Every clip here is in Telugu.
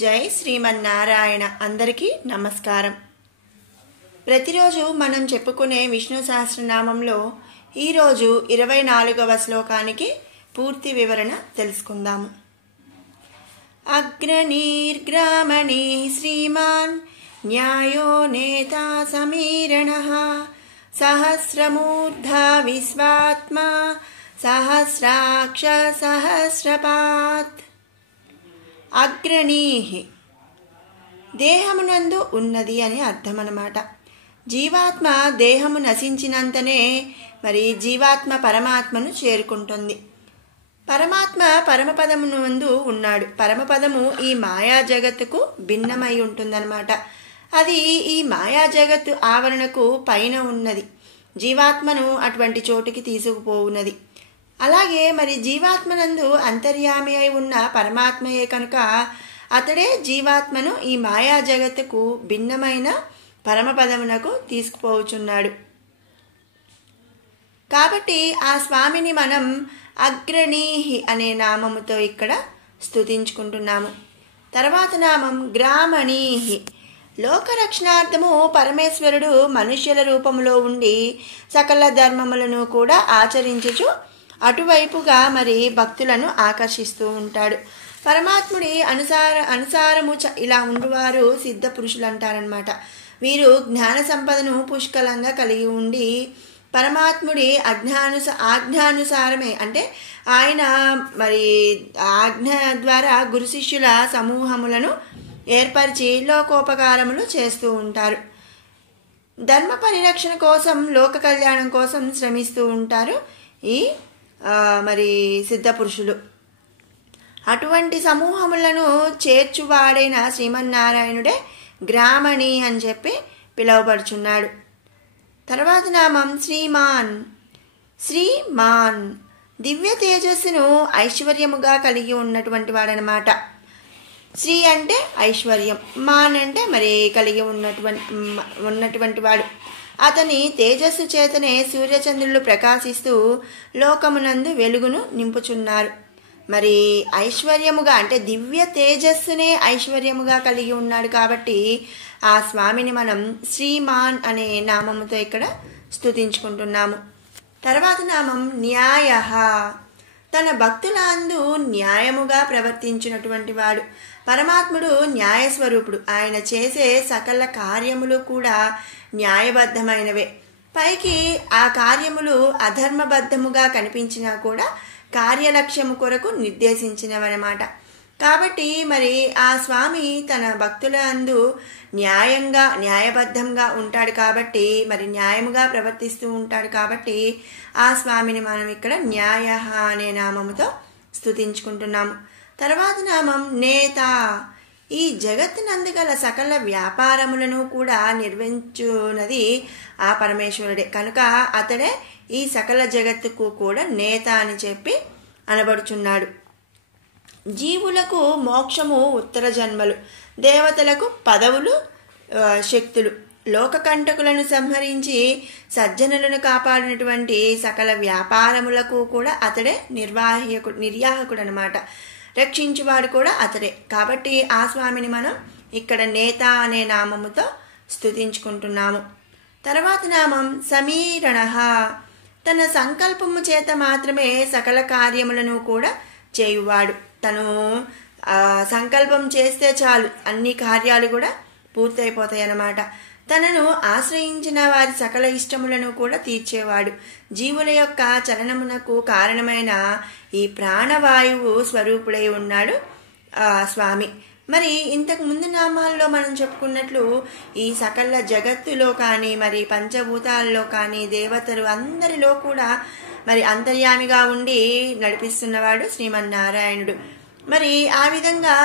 జై శ్రీమన్నారాయణ. అందరికీ నమస్కారం. ప్రతిరోజు మనం చెప్పుకునే విష్ణు సహస్రనామంలో ఈరోజు 24వ శ్లోకానికి పూర్తి వివరణ తెలుసుకుందాము. అగ్రనీర్గ్రామణీ శ్రీమాన్ న్యాయో నేతా సమీరణః సహస్రమూర్ధా విశ్వాత్మా సహస్రాక్ష సహస్రపాత్. అగ్రణీహి దేహమునందు ఉన్నది అని అర్థం అన్నమాట. జీవాత్మ దేహము నశించినంతనే జీవాత్మ పరమాత్మను చేరుకుంటుంది. పరమాత్మ పరమపదమునందు ఉన్నాడు. పరమపదము ఈ మాయా జగత్తుకు భిన్నమై ఉంటుందన్నమాట. అది ఈ మాయా జగత్తు ఆవరణకు పైన ఉన్నది. జీవాత్మను అటువంటి చోటుకి తీసుకుపోవున్నది. అలాగే జీవాత్మనందు అంతర్యామి అయి ఉన్న పరమాత్మయే కనుక అతడే జీవాత్మను ఈ మాయా జగత్తుకు భిన్నమైన పరమపదమునకు తీసుకుపోవచ్చున్నాడు. కాబట్టి ఆ స్వామిని మనం అగ్రణీహి అనే నామముతో ఇక్కడ స్తుతించుకుంటున్నాము. తర్వాత నామం గ్రామణీహి. లోకరక్షణార్థము పరమేశ్వరుడు మనుష్యుల రూపంలో ఉండి సకల ధర్మములను కూడా ఆచరించుచు అటువైపుగా భక్తులను ఆకర్షిస్తూ ఉంటాడు. పరమాత్ముడి అనుసారము ఇలా ఉండువారు సిద్ధ పురుషులు అంటారనమాట. వీరు జ్ఞాన సంపదను పుష్కలంగా కలిగి ఉండి పరమాత్ముడి ఆజ్ఞానుసారమే అంటే ఆయన ఆజ్ఞ ద్వారా గురు శిష్యుల సమూహములను ఏర్పరిచి లోకోపకారములు చేస్తూ ఉంటారు. ధర్మ పరిరక్షణ కోసం లోక కళ్యాణం కోసం శ్రమిస్తూ ఉంటారు ఈ సిద్ధ పురుషులు. అటువంటి సమూహములను చేర్చువాడైన శ్రీమన్నారాయణుడే గ్రామణి అని చెప్పి పిలువబడుచున్నాడు. తర్వాత నామం శ్రీమాన్. శ్రీమాన్ దివ్య తేజస్సును ఐశ్వర్యముగా కలిగి ఉన్నటువంటి వాడనమాట. శ్రీ అంటే ఐశ్వర్యం, మాన్ అంటే కలిగి ఉన్నటువంటి వాడు. అతని తేజస్సు చేతనే సూర్యచంద్రులు ప్రకాశిస్తూ లోకమునందు వెలుగును నింపుచున్నారు. ఐశ్వర్యముగా అంటే దివ్య తేజస్సునే ఐశ్వర్యముగా కలిగి ఉన్నాడు కాబట్టి ఆ స్వామిని మనం శ్రీమాన్ అనే నామముతో ఇక్కడ స్తుతించుకుంటున్నాము. తర్వాత నామం న్యాయ. తన భక్తుల అందు న్యాయముగా ప్రవర్తించినటువంటి వాడు. పరమాత్ముడు న్యాయస్వరూపుడు. ఆయన చేసే సకల కార్యములు కూడా న్యాయబద్ధమైనవే. పైకి ఆ కార్యములు అధర్మబద్ధముగా కనిపించినా కూడా కార్యలక్ష్యము కొరకు నిర్దేశించినవన్నమాట. కాబట్టి ఆ స్వామి తన భక్తుల అందు న్యాయబద్ధంగా ఉంటాడు కాబట్టి న్యాయముగా ప్రవర్తిస్తూ ఉంటాడు కాబట్టి ఆ స్వామిని మనం ఇక్కడ న్యాయ అనే నామముతో స్తుతించుకుంటున్నాము. తర్వాత నామం నేత. ఈ జగత్తునందు గల సకల వ్యాపారములను కూడా నిర్వహించున్నది ఆ పరమేశ్వరుడే కనుక అతడే ఈ సకల జగత్తుకు కూడా నేత అని చెప్పి అనబడుచున్నాడు. జీవులకు మోక్షము ఉత్తర జన్మలు, దేవతలకు పదవులు శక్తులు, లోకకంటకులను సంహరించి సజ్జనులను కాపాడినటువంటి సకల వ్యాపారములకు కూడా అతడే నిర్వాహకుడు అనమాట. రక్షించువాడు కూడా అతడే. కాబట్టి ఆ స్వామిని మనం ఇక్కడ నేత అనే నామముతో స్తుతించుకుంటున్నాము. తర్వాత నామం సమీరణ. తన సంకల్పము చేత మాత్రమే సకల కార్యములను కూడా చేయువాడు. తను సంకల్పం చేస్తే చాలు అన్ని కార్యాలు కూడా పూర్తయిపోతాయి అన్నమాట. తనను ఆశ్రయించిన వారి సకల ఇష్టములను కూడా తీర్చేవాడు. జీవుల యొక్క చలనమునకు కారణమైన ఈ ప్రాణవాయువు స్వరూపుడై ఉన్నాడు స్వామి. ఇంతకు ముందు నామాల్లో మనం చెప్పుకున్నట్లు ఈ సకల జగత్తులో కానీ పంచభూతాల్లో కానీ దేవతలు అందరిలో కూడా అంతర్యామిగా ఉండి నడిపిస్తున్నవాడు శ్రీమన్నారాయణుడు. ఆ విధంగా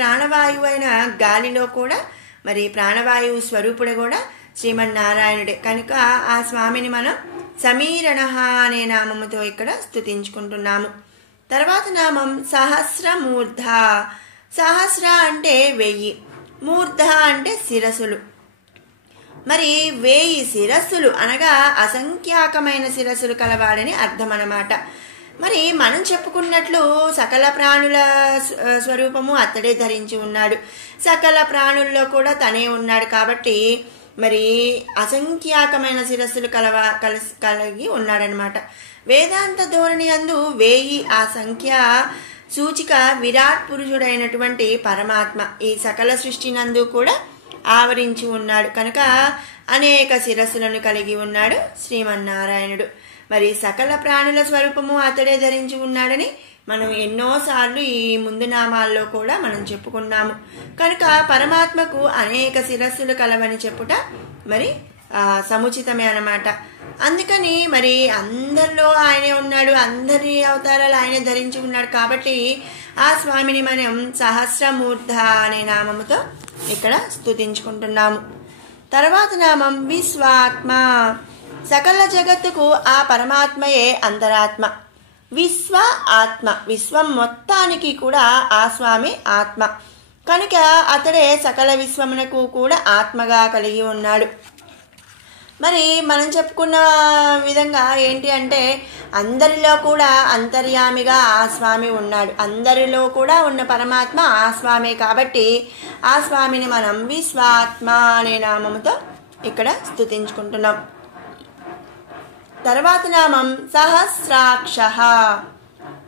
ప్రాణవాయువు అయిన గాలిలో కూడా ప్రాణవాయువు స్వరూపుడు కూడా శ్రీమన్నారాయణుడే కనుక ఆ స్వామిని మనం సమీరణ అనే నామముతో ఇక్కడ స్తుతించుకుంటున్నాము. తర్వాత నామం సహస్రమూర్ధ. సహస్ర అంటే 1000, మూర్ధ అంటే శిరస్సులు. 1000 శిరస్సులు అనగా అసంఖ్యాకమైన శిరస్సులు కలవాడని అర్థం అన్నమాట. మరి మనం చెప్పుకున్నట్లు సకల ప్రాణుల స్వరూపము అతడే ధరించి ఉన్నాడు. సకల ప్రాణుల్లో కూడా తనే ఉన్నాడు కాబట్టి మరి అసంఖ్యాకమైన శిరస్సులు కలిగి ఉన్నాడనమాట. వేదాంత ధోరణి అందు 1000 ఆ సంఖ్య సూచిక విరాట్ పురుషుడైనటువంటి పరమాత్మ ఈ సకల సృష్టినందు కూడా ఆవరించి ఉన్నాడు కనుక అనేక శిరస్సులను కలిగి ఉన్నాడు శ్రీమన్నారాయణుడు. మరి సకల ప్రాణుల స్వరూపము అతడే ధరించి ఉన్నాడని మనం ఎన్నోసార్లు ఈ ముందు నామాల్లో కూడా మనం చెప్పుకున్నాము. కనుక పరమాత్మకు అనేక శిరస్సులు కలవని చెప్పుట మరి సముచితమే అన్నమాట. అందుకని మరి అందరిలో ఆయనే ఉన్నాడు, అందరి అవతారాలు ఆయనే ధరించి ఉన్నాడు కాబట్టి ఆ స్వామిని మనం సహస్రమూర్ధ అనే నామముతో ఇక్కడ స్తుతించుకుంటున్నాము. తర్వాత నామం విశ్వాత్మ. సకల జగత్తుకు ఆ పరమాత్మయే అంతరాత్మ. విశ్వ ఆత్మ, విశ్వం మొత్తానికి కూడా ఆ స్వామి ఆత్మ కనుక అతడే సకల విశ్వమునకు కూడా ఆత్మగా కలిగి ఉన్నాడు. మరి మనం చెప్పుకున్న విధంగా ఏంటి అంటే అందరిలో కూడా అంతర్యామిగా ఆ స్వామి ఉన్నాడు. అందరిలో కూడా ఉన్న పరమాత్మ ఆ స్వామే కాబట్టి ఆ స్వామిని మనం విశ్వాత్మ అనే నామముతో ఇక్కడ స్తుతించుకుంటున్నాం. తర్వాత నామం సహస్రాక్ష.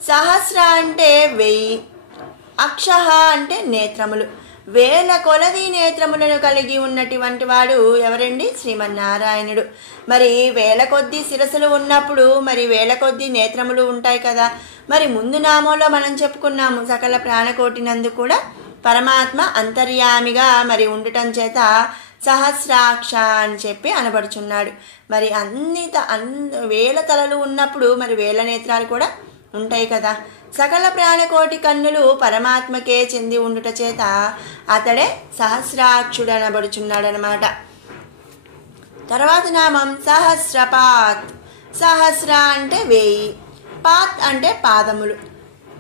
సహస్ర అంటే 1000, అక్ష అంటే నేత్రములు. 1000 కొలది నేత్రములను కలిగి ఉన్నటువంటి వాడు ఎవరండి? శ్రీమన్నారాయణుడు. మరి 1000 కొద్ది శిరస్సులు ఉన్నప్పుడు మరి 1000 కొద్ది నేత్రములు ఉంటాయి కదా. మరి ముందు నామంలో మనం చెప్పుకున్నాము సకల ప్రాణకోటి నందు కూడా పరమాత్మ అంతర్యామిగా మరి ఉండటం చేత సహస్రాక్ష అని చెప్పి అనబడుచున్నాడు. మరి 1000 తలలు ఉన్నప్పుడు మరి 1000 నేత్రాలు కూడా ఉంటాయి కదా. సకల ప్రాణకోటి కన్నులు పరమాత్మకే చెంది ఉండుట చేత అతడే సహస్రాక్షుడు అనబడుచున్నాడనమాట. తర్వాత నామం సహస్రపాత్. సహస్ర అంటే 1000, పాత్ అంటే పాదములు.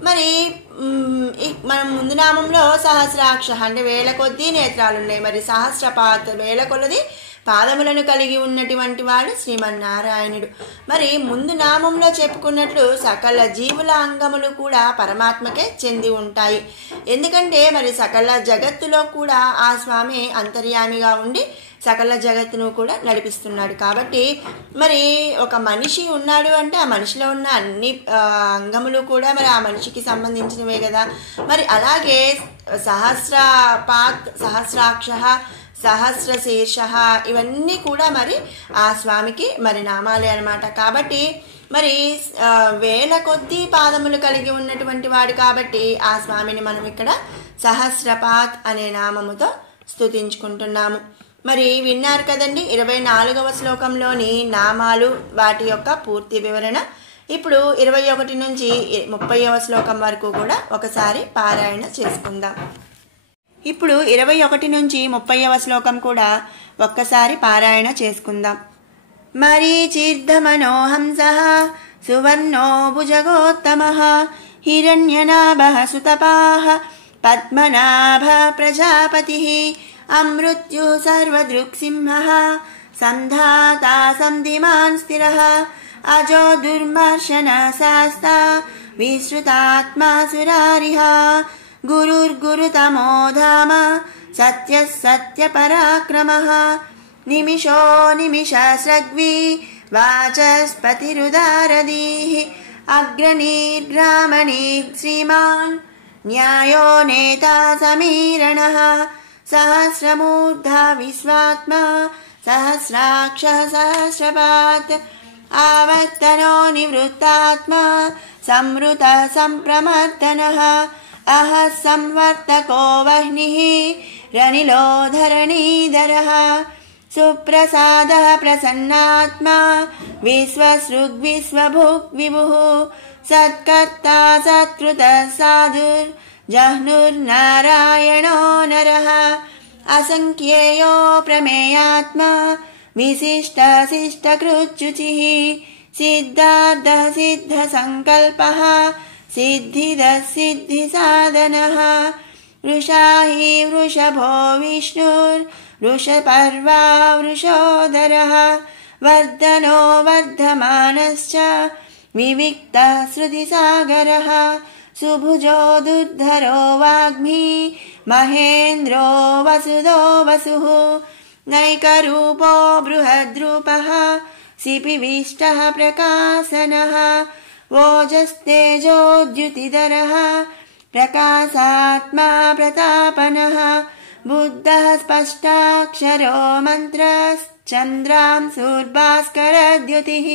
మరి మనం ముందు నామంలో సహస్రాక్ష అంటే 1000 కొద్ది నేత్రాలు ఉన్నాయి. మరి సహస్రపాత్ 1000 కొలది పాదములను కలిగి ఉన్నటువంటి వాడు శ్రీమన్నారాయణుడు. మరి ముందు నామంలో చెప్పుకున్నట్లు సకల జీవుల అంగములు కూడా పరమాత్మకే చెంది ఉంటాయి. ఎందుకంటే మరి సకల జగత్తులో కూడా ఆ స్వామి అంతర్యామిగా ఉండి సకల జగత్తును కూడా నడిపిస్తున్నాడు. కాబట్టి మరి ఒక మనిషి ఉన్నాడు అంటే ఆ మనిషిలో ఉన్న అన్ని అంగములు కూడా మరి ఆ మనిషికి సంబంధించినవే కదా. మరి అలాగే సహస్రపాత్, సహస్రాక్ష, సహస్ర శీర్ష ఇవన్నీ కూడా మరి ఆ స్వామికి మరి నామాలే అనమాట. కాబట్టి మరి 1000 కొద్ది పాదములు కలిగి ఉన్నటువంటి వాడు కాబట్టి ఆ స్వామిని మనం ఇక్కడ సహస్రపాత్ అనే నామముతో స్తుతించుకుంటున్నాము. మరి విన్నారు కదండి 24వ శ్లోకంలోని నామాలు, వాటి యొక్క పూర్తి వివరణ. ఇప్పుడు 21 నుంచి 30వ శ్లోకం వరకు కూడా ఒకసారి పారాయణ చేసుకుందాం. ఇప్పుడు 21 నుంచి 30వ శ్లోకం కూడా ఒక్కసారి పారాయణ చేసుకుందాం. మరీచిర్ధమనోహంసః సువర్ణో భుజగోత్తమః హిరణ్యనాభః సుతపాః పద్మనాభ ప్రజాపతిః అమృత్యు సర్వదృక్సింహః సంధాతా సంధిమాన్ స్థిరః అజో దుర్మర్శన శాస్తా విశ్రుతాత్మా సురారిః గురుర్గురుతమో ధామ సత్యః సత్యపరాక్రమః నిమిషో నిమిషస్రగ్వి వాచస్పతిరుదారదీః అగ్రనీర్గ్రామణీర్ శ్రీమాన్ న్యాయో నేతా సమీరణః సహస్రమూర్ధా విశ్వాత్మా సహస్రాక్ష సహస్రపాత్ ఆవర్తనో నివృత్తాత్మా సంవృత సంప్రమర్దనః అహ సంవర్తకో వహ్నిః రనిలో ధరణీధరః సుప్రసాదః ప్రసన్నాత్మా విశ్వసృగ్విశ్వభుక్ విభుః సత్కర్తా సత్కృతః సాధుర్ జహ్నుర్నారాయణో నరః అసంఖ్యేయో ప్రమేయాత్మా విశిష్టశిష్టకృచ్యుచిః సిద్ధార్థః సిద్ధసంకల్పః సిద్ధిదః సిద్ధిసాధనః వృషాహి వృషభో విష్ణుర్ వృషపర్వా వృషోదరః వర్ధనో వర్ధమానశ్చ विविक्तः श्रुतिसागरः सुभुजो दुर्धरो वाग्मी महेन्द्रो वसुदो वसुः नैकरूपो बृहद्रूपः सिपिविष्टः प्रकाशनः ओजस्तेजोद्युतिधरः प्रकाशात्मा प्रतापनः बुद्धः स्पष्टाक्षरो मन्त्रश्चन्द्रांशुर्भास्करद्युतिः।